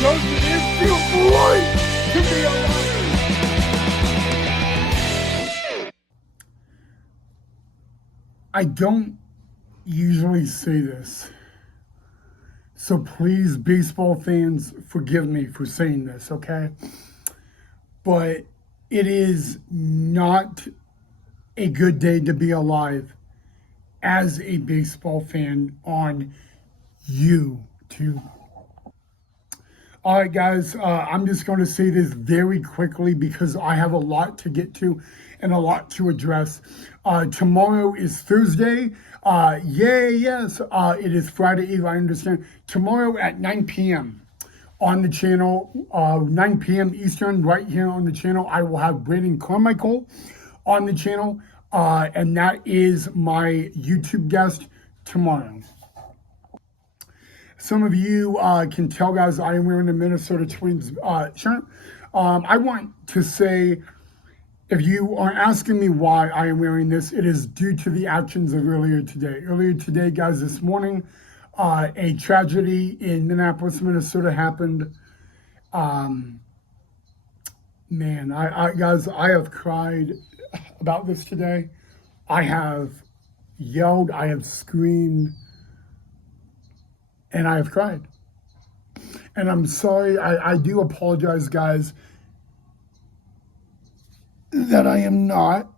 Doesn't it feel great to be alive? I don't usually say this, so please, baseball fans, forgive me for saying this, okay? But it is not a good day to be alive as a baseball fan on YouTube. All right, guys, I'm just going to say this very quickly because I have a lot to get to and a lot to address. Tomorrow is Thursday. Yes, it is Friday Eve, I understand. Tomorrow at 9 p.m. on the channel, 9 p.m. Eastern, right here on the channel, I will have Braden Carmichael on the channel, and that is my YouTube guest tomorrow. Some of you can tell, guys, I am wearing the Minnesota Twins shirt. I want to say, if you are asking me why I am wearing this, it is due to the actions of earlier today. Earlier today, guys, this morning, a tragedy in Minneapolis, Minnesota happened. Man, guys, I have cried about this today. I have yelled, I have screamed, and I have cried. And I'm sorry, I do apologize, guys, that I am not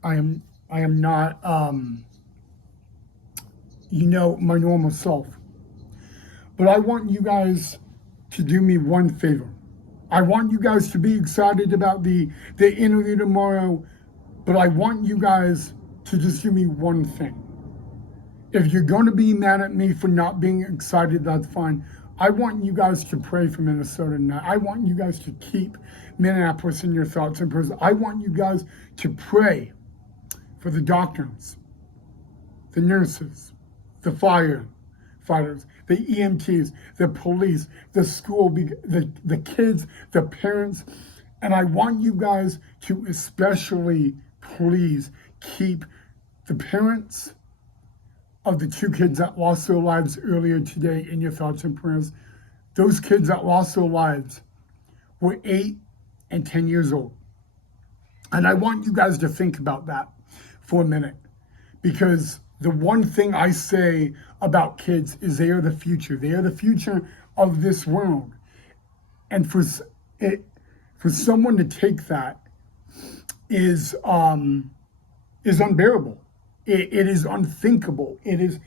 my normal self. But I want you guys to do me one favor. I want you guys to be excited about the interview tomorrow, but I want you guys to just do me one thing. If you're going to be mad at me for not being excited, that's fine. I want you guys to pray for Minnesota tonight. I want you guys to keep Minneapolis in your thoughts and prayers. I want you guys to pray for the doctors, the nurses, the firefighters, the EMTs, the police, the school, the kids, the parents. And I want you guys to especially please keep the parents of the two kids that lost their lives earlier today in your thoughts and prayers. Those kids that lost their lives were 8 and 10 years old. And I want you guys to think about that for a minute, because the one thing I say about kids is they are the future. They are the future of this world. And for someone to take that is unbearable. It is unthinkable. It is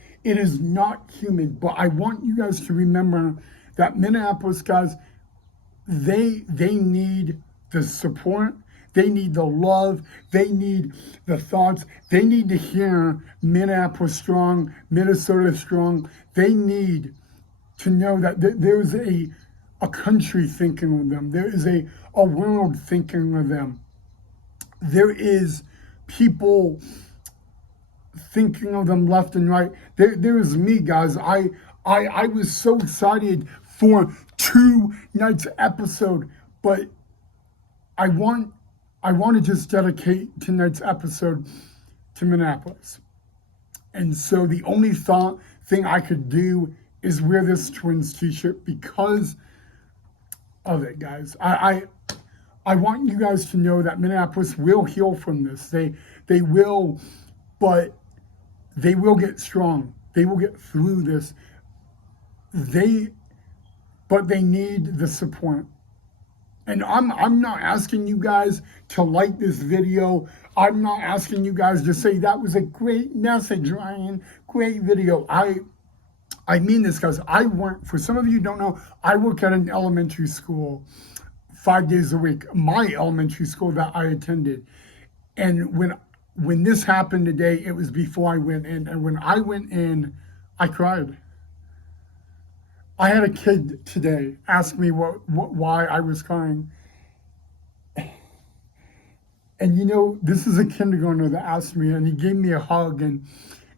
not human. But I want you guys to remember that Minneapolis, guys, they need the support. They need the love. They need the thoughts. They need to hear Minneapolis Strong, Minnesota Strong. They need to know that there's a country thinking of them. There is a world thinking of them. There is people thinking of them left and right. There is me, guys. I was so excited for tonight's episode, but I want to just dedicate tonight's episode to Minneapolis. And so the only thing I could do is wear this Twins t-shirt because of it, guys. I want you guys to know that Minneapolis will heal from this. They will, but they will get strong. They will get through this. But they need the support. And I'm not asking you guys to like this video. I'm not asking you guys to say that was a great message, Ryan. Great video. I mean this, guys. For some of you who don't know, I work at an elementary school 5 days a week. My elementary school that I attended. And when this happened today, it was before I went in. And when I went in, I cried. I had a kid today ask me why I was crying. And this is a kindergartner that asked me, and he gave me a hug, and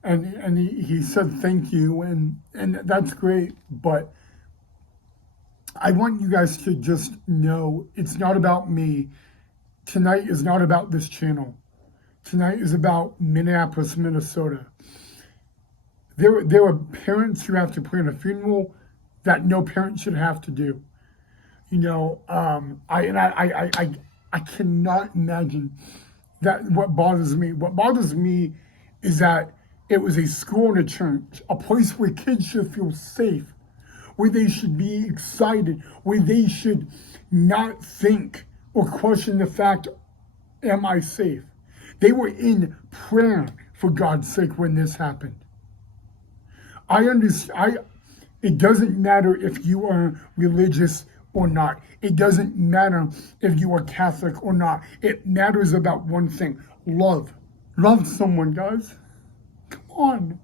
he said thank you, and that's great. But I want you guys to just know it's not about me. Tonight is not about this channel. Tonight is about Minneapolis, Minnesota. There are parents who have to plan a funeral. that no parent should have to do. You know, I cannot imagine that. What bothers me is that it was a school and a church, a place where kids should feel safe, where they should be excited, where they should not think or question the fact, am I safe? They were in prayer, for God's sake, when this happened. I understand. It doesn't matter if you are religious or not. It doesn't matter if you are Catholic or not. It matters about one thing: love. Love someone, guys. Come on.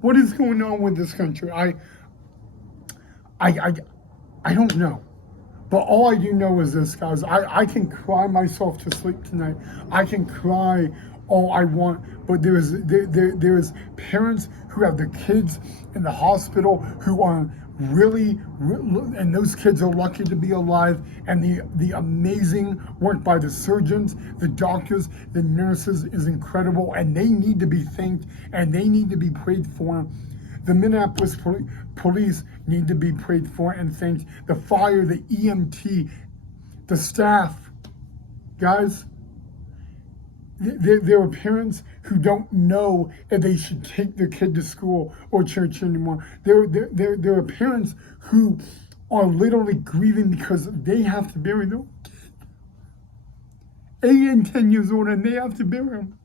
What is going on with this country? I don't know. But all I do know is this, guys. I can cry myself to sleep tonight. I can cry all I want, but there's parents who have their kids in the hospital who are really, and those kids are lucky to be alive, and the amazing work by the surgeons, the doctors, the nurses is incredible, and they need to be thanked, and they need to be prayed for. The Minneapolis police need to be prayed for and thanked. The fire, the EMT, the staff, guys. There are parents who don't know if they should take their kid to school or church anymore. There are parents who are literally grieving because they have to bury them. 8 and 10 years old, and they have to bury them.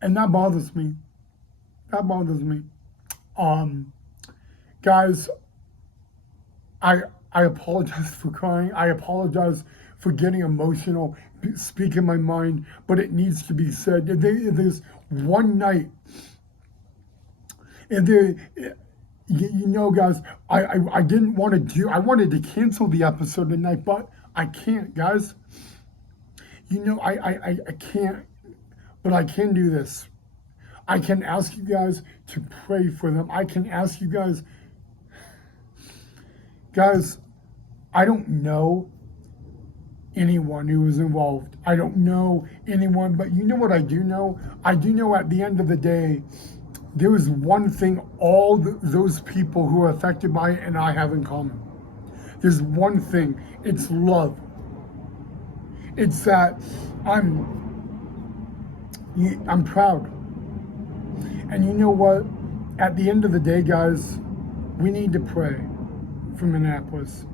And that bothers me. That bothers me. Guys, I apologize for crying. I apologize for getting emotional, speaking my mind, but it needs to be said. If there's one night, you know, guys, I didn't want to do, I wanted to cancel the episode tonight, but I can't, guys. You know, I can't, but I can do this. I can ask you guys to pray for them. I can ask you guys, I don't know anyone who was involved. I don't know anyone, but you know what I do know? I do know at the end of the day, there is one thing all those people who are affected by it and I have in common. There's one thing. It's love. It's that I'm proud. And you know what? At the end of the day, guys, we need to pray for Minneapolis.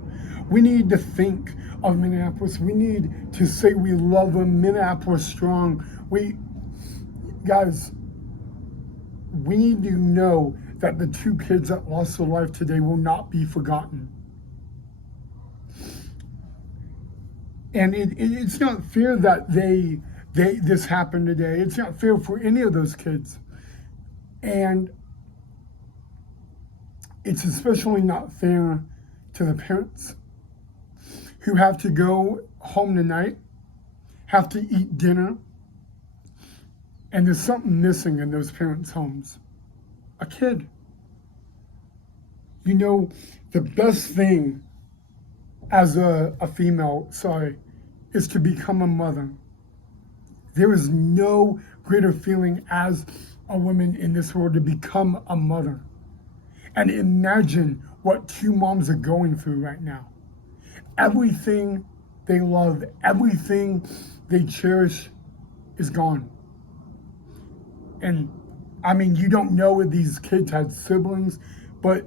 We need to think of Minneapolis. We need to say we love them. Minneapolis Strong. Guys, we need to know that the 2 kids that lost their life today will not be forgotten. And it's not fair that this happened today. It's not fair for any of those kids. And it's especially not fair to the parents who have to go home tonight, have to eat dinner, and there's something missing in those parents' homes. A kid. You know, the best thing as a female, is to become a mother. There is no greater feeling as a woman in this world to become a mother. And imagine what 2 moms are going through right now. Everything they love, everything they cherish is gone. And I mean, you don't know if these kids had siblings, but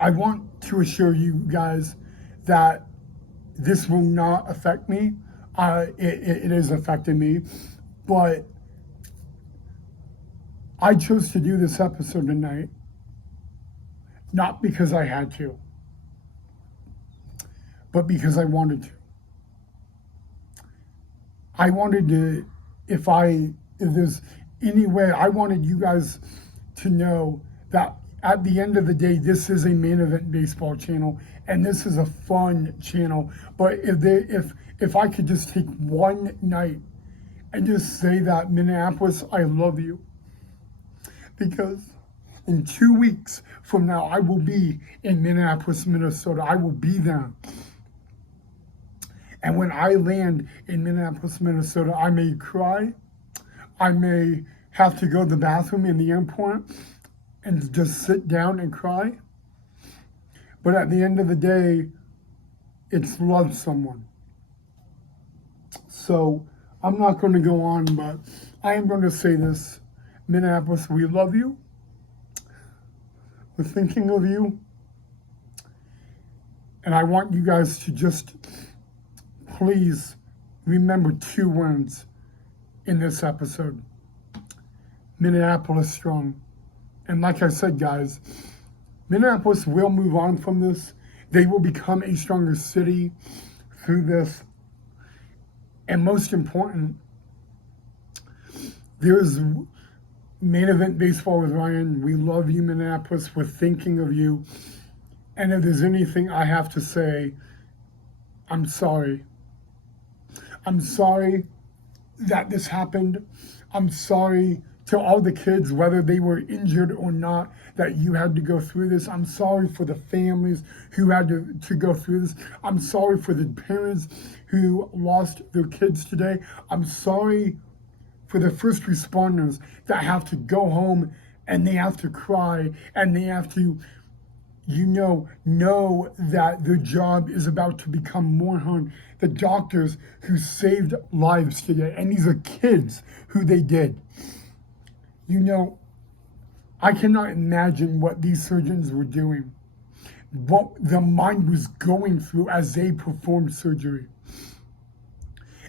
I want to assure you guys that this will not affect me. It is affecting me, but I chose to do this episode tonight, not because I had to, but because I wanted to. I wanted to, if there's any way, I wanted you guys to know that at the end of the day, this is a main event baseball channel, and this is a fun channel. But if I could just take one night and just say that, Minneapolis, I love you. Because in 2 weeks from now, I will be in Minneapolis, Minnesota. I will be there. And when I land in Minneapolis, Minnesota, I may cry. I may have to go to the bathroom in the airport and just sit down and cry. But at the end of the day, it's love someone. So I'm not going to go on, but I am going to say this. Minneapolis, we love you. We're thinking of you. And I want you guys to just please remember 2 words in this episode. Minneapolis Strong. And like I said, guys, Minneapolis will move on from this. They will become a stronger city through this. And most important, there's Main Event Baseball with Ryan. We love you, Minneapolis. We're thinking of you. And if there's anything I have to say, I'm sorry. I'm sorry that this happened. I'm sorry to all the kids, whether they were injured or not, that you had to go through this. I'm sorry for the families who had to go through this. I'm sorry for the parents who lost their kids today. I'm sorry for the first responders that have to go home and they have to cry and they have to, know that their job is about to become more hard. The doctors who saved lives today, and these are kids who they did. I cannot imagine what these surgeons were doing, what the mind was going through as they performed surgery.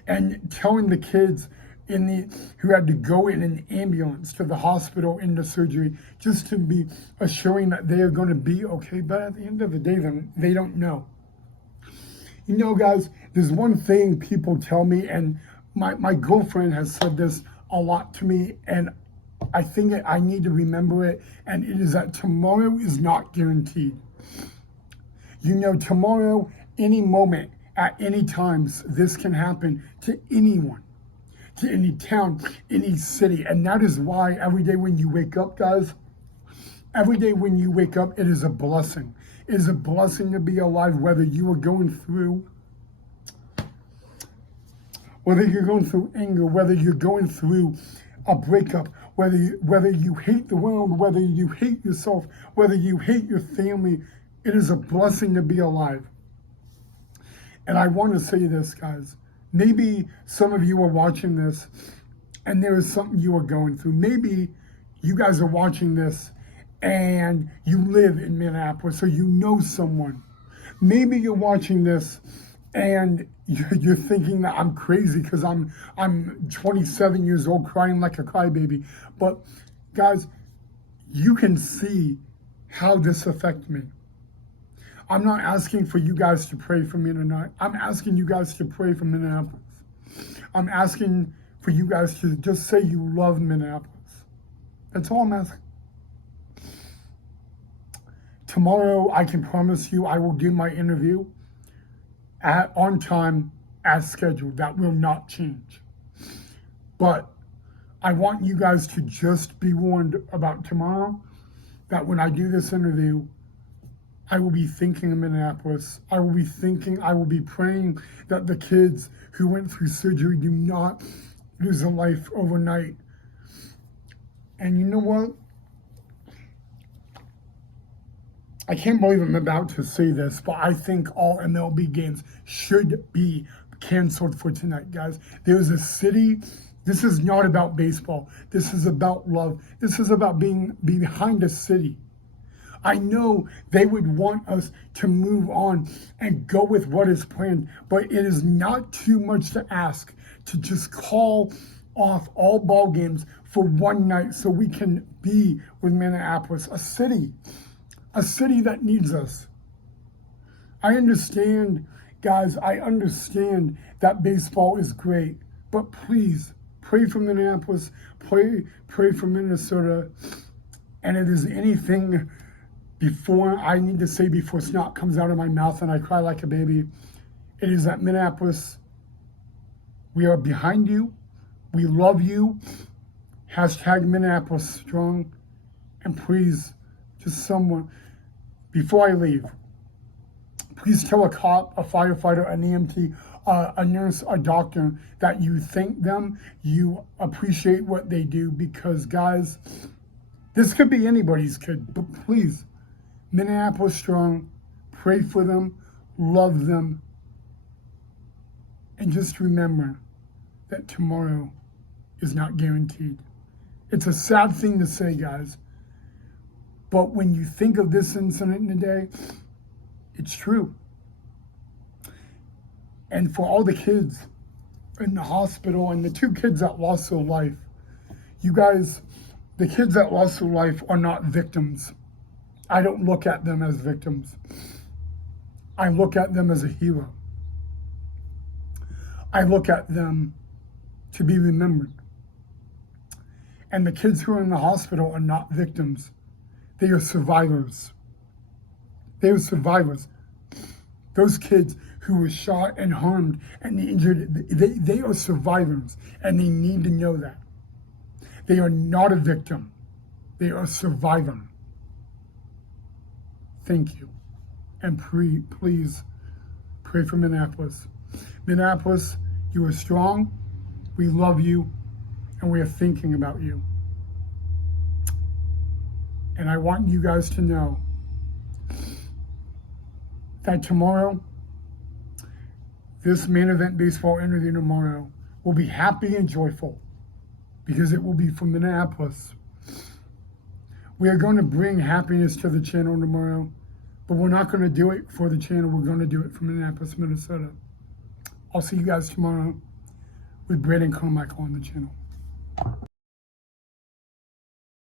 And telling the kids who had to go in an ambulance to the hospital into surgery just to be assuring that they are going to be okay. But at the end of the day, they don't know. Guys, there's one thing people tell me, and my girlfriend has said this a lot to me, and I think I need to remember it, and it is that tomorrow is not guaranteed. Tomorrow, any moment, at any times, this can happen to anyone, to any town, any city. And that is why every day when you wake up, guys, every day when you wake up, it is a blessing. It is a blessing to be alive, whether you are going through anger, whether you're going through a breakup, whether you hate the world, whether you hate yourself, whether you hate your family. It is a blessing to be alive. And I want to say this, guys. Maybe some of you are watching this and there is something you are going through. Maybe you guys are watching this and you live in Minneapolis or you know someone. Maybe you're watching this and you're thinking that I'm crazy because I'm 27 years old crying like a crybaby. But guys, you can see how this affects me. I'm not asking for you guys to pray for me tonight. I'm asking you guys to pray for Minneapolis. I'm asking for you guys to just say you love Minneapolis. That's all I'm asking. Tomorrow, I can promise you I will do my interview on time as scheduled. That will not change. But I want you guys to just be warned about tomorrow, that when I do this interview, I will be thinking of Minneapolis. I will be praying that the kids who went through surgery do not lose a life overnight. And you know what? I can't believe I'm about to say this, but I think all MLB games should be canceled for tonight, guys. There's a city. This is not about baseball. This is about love. This is about being behind a city. I know they would want us to move on and go with what is planned, but it is not too much to ask to just call off all ball games for one night so we can be with Minneapolis, a city that needs us. I understand, guys, I understand that baseball is great, but please pray for Minneapolis, pray for Minnesota, and if there's anything I need to say before snot comes out of my mouth and I cry like a baby, it is that Minneapolis, we are behind you. We love you. Hashtag Minneapolis Strong. And please, just someone, before I leave, please tell a cop, a firefighter, an EMT, a nurse, a doctor, that you thank them, you appreciate what they do, because guys, this could be anybody's kid, but please, Minneapolis Strong, pray for them, love them, and just remember that tomorrow is not guaranteed. It's a sad thing to say, guys, but when you think of this incident today, it's true. And for all the kids in the hospital and the 2 kids that lost their life, you guys, the kids that lost their life are not victims. I don't look at them as victims. I look at them as a hero. I look at them to be remembered. And the kids who are in the hospital are not victims. They are survivors. They are survivors. Those kids who were shot and harmed and injured, they are survivors, and they need to know that. They are not a victim. They are a survivor. Thank you. And please pray for Minneapolis. Minneapolis, you are strong. We love you, and we are thinking about you. And I want you guys to know that tomorrow, this main event baseball interview tomorrow will be happy and joyful, because it will be from Minneapolis. We are going to bring happiness to the channel tomorrow, but we're not going to do it for the channel. We're going to do it from Minneapolis, Minnesota. I'll see you guys tomorrow with Brad and Carmichael on the channel.